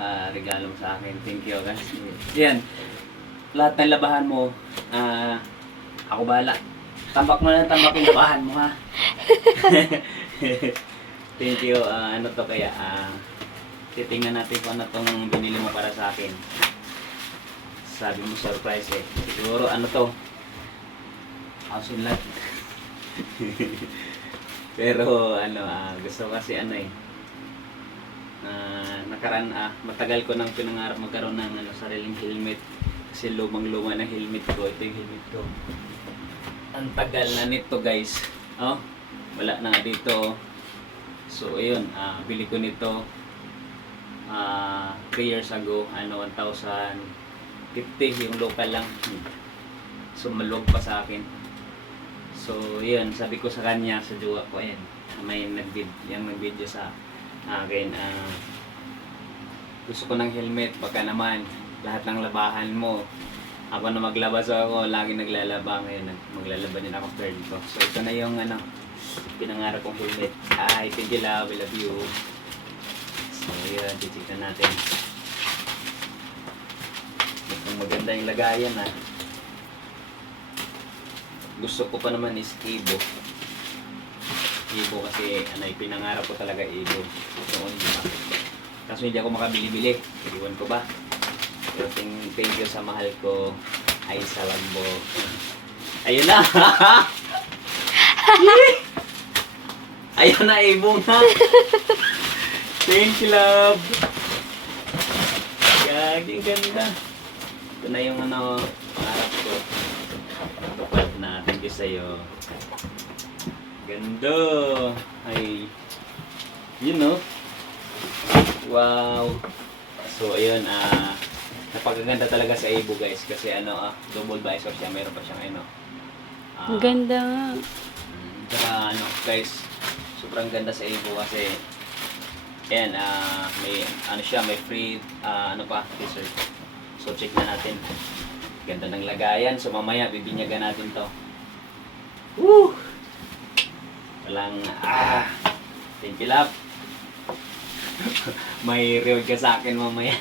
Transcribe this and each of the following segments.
ah, regalo sa akin. Thank you, guys. Yan. Lahat ng labahan mo, ah, ako bahala. Tambak mo na ng tambak yung labahan mo, ha? Thank you. Ah, ano to kaya? Ah, titingnan natin kung ano tong binili mo para sa akin. Sabi mo surprise eh. Siguro ano to? House in. Pero ano, ah, gusto kasi ano eh. Nakaraan ah, matagal ko nang pinangarap magkaroon ng ano, sariling helmet. Kasi lumang-luma na helmet ko. Ito yung helmet ko. Ang tagal na nito guys. Oh, wala na dito. So ayun, ah, bili ko nito ah 3 years ago, ano 1,050 yung local lang. So maluwag pa sa akin. So yun, sabi ko sa kanya sa jowa ko ayan, may nag-vid, yung nag-video sa akin ah gusto ko ng helmet baka naman lahat ng labahan mo ako na maglabas ako, lagi naglalaba ngayon, maglalaba din ako third ko. So ito na yung ano, pinangarap kong helmet. Ay, thank you love, you. So yun, titignan natin. Mukhang maganda yung lagayan ah. Gusto ko pa naman is Ibo. Ibo kasi ano, pinangarap ko talaga Ibo. Noon diba? Kaso hindi ako makabili-bili. Iwan ko ba? Pero thank, you sa mahal ko. Ay, sa lambo. Ayun na! Ayun na, ibong na! Thank you, love! Gagi, ganda. Ito na yung ano, pangarap ko. Tupad na. Thank you sa'yo. Ganda! Ay, you know. Wow! So, ayun, ah, napakaganda talaga sa Ibo guys kasi ano, ah, double visor siya, meron pa siyang ano. ah, Ang ganda nga. mm, Tsaka ano, guys, sobrang ganda sa Ibo kasi ayan, ah, may ano siya, may free ah, ano pa, t-shirt. So check na natin. Ganda ng lagayan. So mamaya bibinyagan natin 'to. Woo! Walang ah, thank you love. may reward ka sa akin mamaya.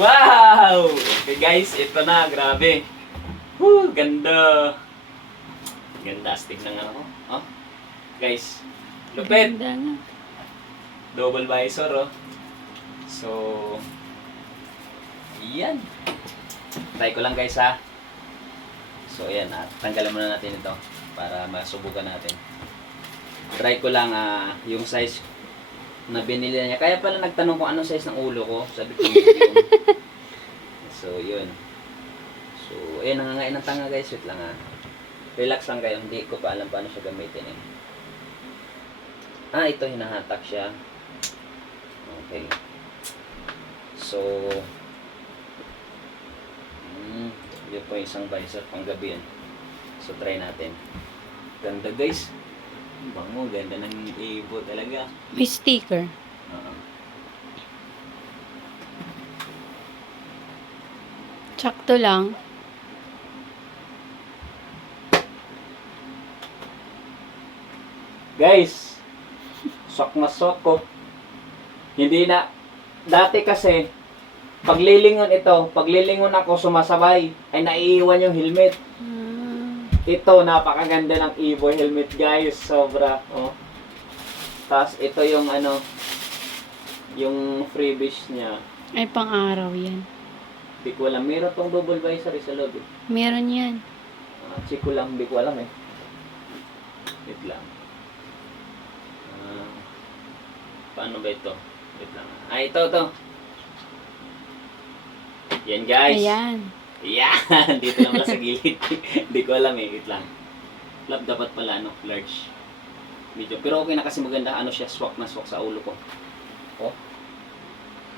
wow! Okay guys, ito na, grabe. Woo, ganda. Ganda, astig ng ano ko. Oh. Guys, lupit. Ganda. Double visor, oh. So, yan. Try ko lang guys, ha. So, ayan, tanggalan muna natin ito para masubukan natin. Try ko lang ah, yung size na binili niya. Kaya pala nagtanong kung anong size ng ulo ko. Sabi ko, medium. so, yun. So, ayan, nangangain ng tanga guys. Wait lang ah. Relax lang kayo. Hindi ko pa alam paano siya gamitin eh. Ah, ito hinahatak siya. Okay. So, mm, yun po yung isang visor pang gabi yun. So, try natin. Ganda guys. Ang Bango, ganda ng ibo talaga. May sticker. Oo. Sakto lang. Guys, sok na sok ko. Hindi na, dati kasi, paglilingon ito, paglilingon ako sumasabay, ay naiiwan yung helmet. Ah, Ito, napakaganda ng Evo helmet guys, sobra. Oh. Tapos ito yung ano, yung freebies niya. ay pang-araw yan. Hindi ko alam, meron tong double visor sa loob eh. Meron yan. Ah, check ko lang, hindi ko alam eh. Wait lang. Ah, paano ba ito? Wait lang. Ah, ito, ito. Yan guys. Ayan. Yan! Dito lang pala sa gilid. Hindi ko alam eh. Wait lang. Flap dapat pala, ano, large. Medyo. Pero okay na kasi maganda. Ano siya, swak na swak sa ulo ko. Oh.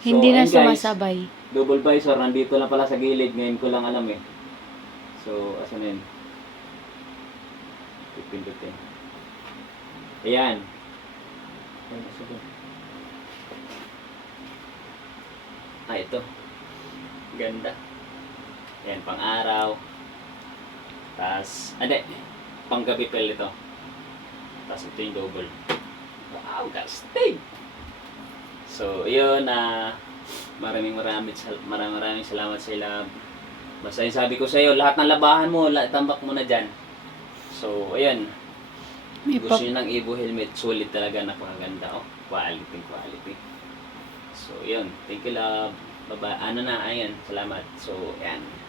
So, Hindi na ayun, guys. sumasabay. Double visor, nandito lang pala sa gilid. Ngayon ko lang alam eh. So, asan yun? Pipindutin. Ayan. Ah, ito. Ganda. Ayan, pang araw. Tapos, ade, pang gabi pala ito. Tapos ito yung double. Wow, gastig! So, yun na maraming maraming sal- maraming maraming salamat sa love. Basta yung sabi ko sa iyo, lahat ng labahan mo, lahat tambak mo na diyan. So, ayun. May Gusto niyo ng Evo helmet, sulit talaga, napakaganda. Oh, quality, quality. So, yun. Thank you, love. Baba, ano na, ayan. Salamat. So, yan.